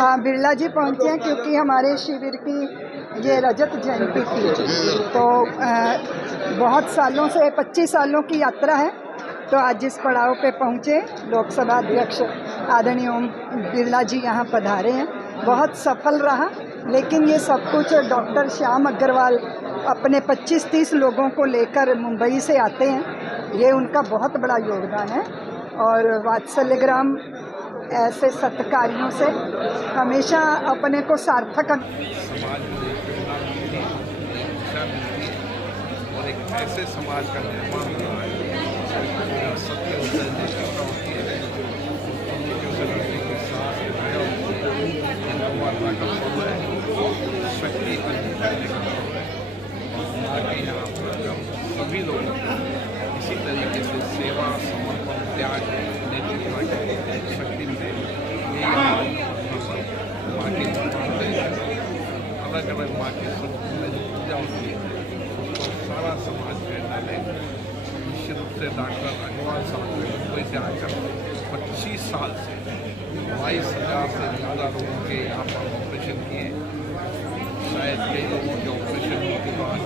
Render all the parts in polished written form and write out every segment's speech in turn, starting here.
हाँ, बिरला जी पहुँचे हैं क्योंकि हमारे शिविर की ये रजत जयंती थी। तो बहुत सालों से 25 सालों की यात्रा है। तो आज इस पड़ाव पे पहुँचे, लोकसभा अध्यक्ष आदरणीय ओम बिरला जी यहाँ पधारे हैं। बहुत सफल रहा, लेकिन ये सब कुछ डॉक्टर श्याम अग्रवाल अपने 25-30 लोगों को लेकर मुंबई से आते हैं। ये उनका बहुत बड़ा योगदान है और वात्सल्यग्राम ऐसे सत्कार्यों से हमेशा अपने को सार्थक समाज और एक ऐसे समाज का निर्माण करना है सत्य उद्देश्यता होती है शक्ति करने का आगे यहाँ सभी लोग इसी तरीके से सेवा समर्पण त्याग नेतृत्व शक्ति से माँ की अलग अलग माँ की पूजा होती है तो सारा समाज प्रेरणा ले निश्चित रूप से डॉक्टर अग्रवाल साहब मुंबई से आकर 25 साल से 22,000 से ज़्यादा लोगों के यहाँ पर ऑपरेशन किए। शायद कई लोगों के ऑपरेशन के बाद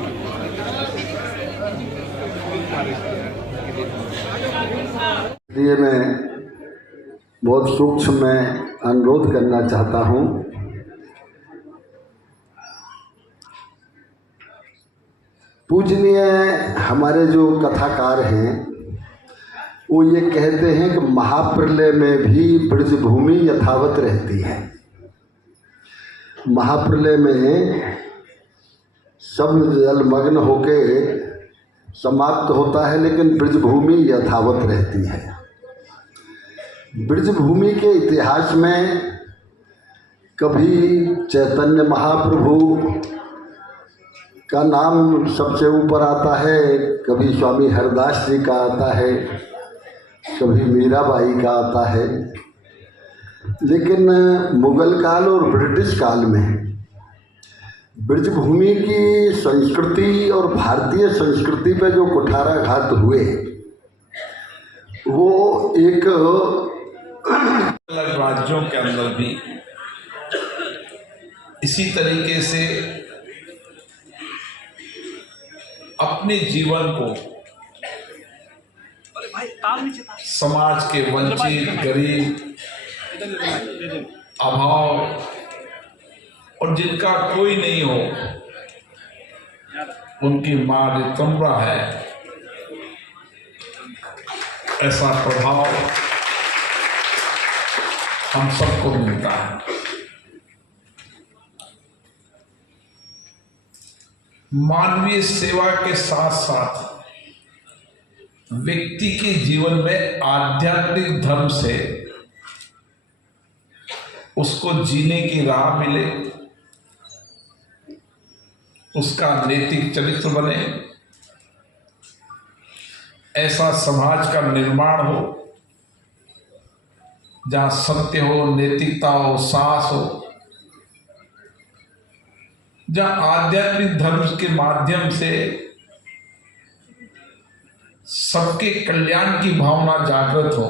ये मैं बहुत सूक्ष्म में अनुरोध करना चाहता हूँ। पूजनीय हमारे जो कथाकार हैं वो ये कहते हैं कि महाप्रलय में भी ब्रजभूमि यथावत रहती है। महाप्रलय में सब जलमग्न होके समाप्त होता है, लेकिन ब्रजभूमि यथावत रहती है। ब्रजभूमि के इतिहास में कभी चैतन्य महाप्रभु का नाम सबसे ऊपर आता है, कभी स्वामी हरदास जी का आता है, कभी मीराबाई का आता है। लेकिन मुगल काल और ब्रिटिश काल में ब्रजभूमि की संस्कृति और भारतीय संस्कृति पे जो कुठाराघात हुए वो एक अलग राज्यों के अंदर भी इसी तरीके से अपने जीवन को समाज के वंचित, गरीब, अभाव और जिनका कोई नहीं हो उनकी माँ रितंबरा है, ऐसा प्रभाव हम सबको मिलता है। मानवीय सेवा के साथ साथ व्यक्ति के जीवन में आध्यात्मिक धर्म से उसको जीने की राह मिले, उसका नैतिक चरित्र बने, ऐसा समाज का निर्माण हो जहाँ सत्य हो, नैतिकता हो, साहस हो, जहाँ आध्यात्मिक धर्म के माध्यम से सबके कल्याण की भावना जागृत हो।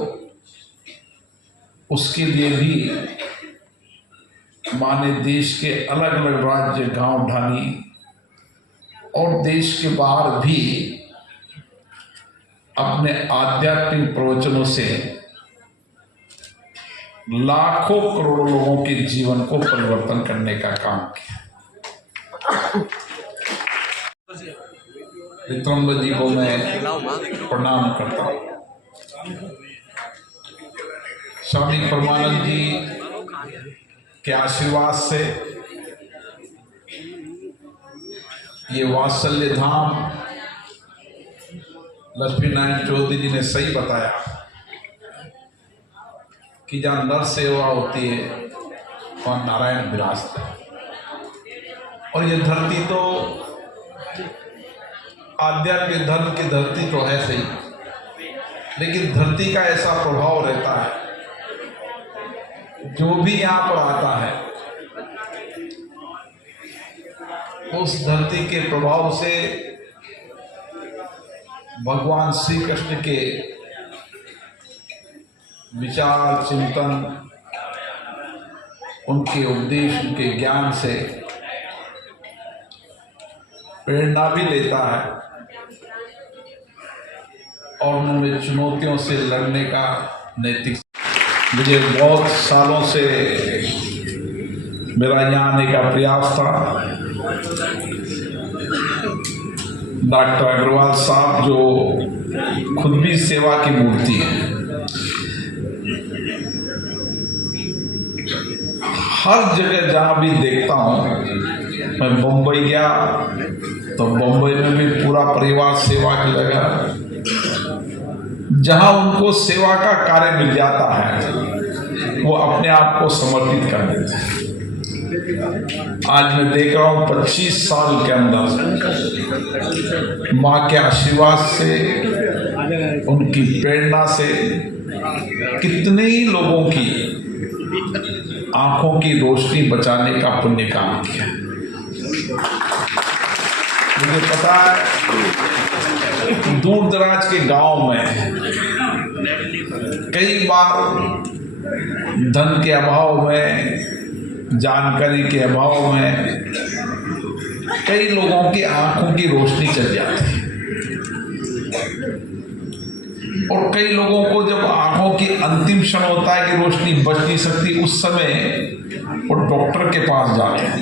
उसके लिए भी माँ ने देश के अलग अलग राज्य, गांव ढानी और देश के बाहर भी अपने आध्यात्मिक प्रवचनों से लाखों करोड़ों लोगों के जीवन को परिवर्तन करने का काम किया। रितंबर जी को मैं प्रणाम करता हूँ। स्वामी परमानंद जी के आशीर्वाद से ये वात्सल्य धाम, लक्ष्मी नारायण चौधरी जी ने सही बताया कि जहाँ नर सेवा होती है वहाँ नारायण विराजते हैं। और ये धरती तो आध्यात्मिक धर्म की धरती तो है सही, लेकिन धरती का ऐसा प्रभाव रहता है, जो भी यहाँ पर आता है उस धरती के प्रभाव से भगवान श्री कृष्ण के विचार, चिंतन उनके उपदेश, उनके ज्ञान से प्रेरणा भी लेता है और उन्होंने चुनौतियों से लड़ने का नैतिक। मुझे बहुत सालों से मेरा यहाँ आने का प्रयास था। डॉक्टर अग्रवाल साहब जो खुद भी सेवा की मूर्ति है, हर जगह जहाँ भी देखता हूँ, मैं मुंबई गया तो मुंबई में भी पूरा परिवार सेवा के लगा। जहाँ उनको सेवा का कार्य मिल जाता है वो अपने आप को समर्पित कर देते हैं। आज मैं देख रहा हूँ 25 साल के अंदर माँ के आशीर्वाद से, उनकी प्रेरणा से कितने ही लोगों की आंखों की रोशनी बचाने का पुण्य काम किया। मुझे पता है दूर दराज के गांव में कई बार धन के अभाव में, जानकारी के अभाव में कई लोगों की आंखों की रोशनी चल जाती है और कई लोगों को जब आंखों की अंतिम क्षण होता है कि रोशनी बच नहीं सकती, उस समय वो डॉक्टर के पास जाते हैं।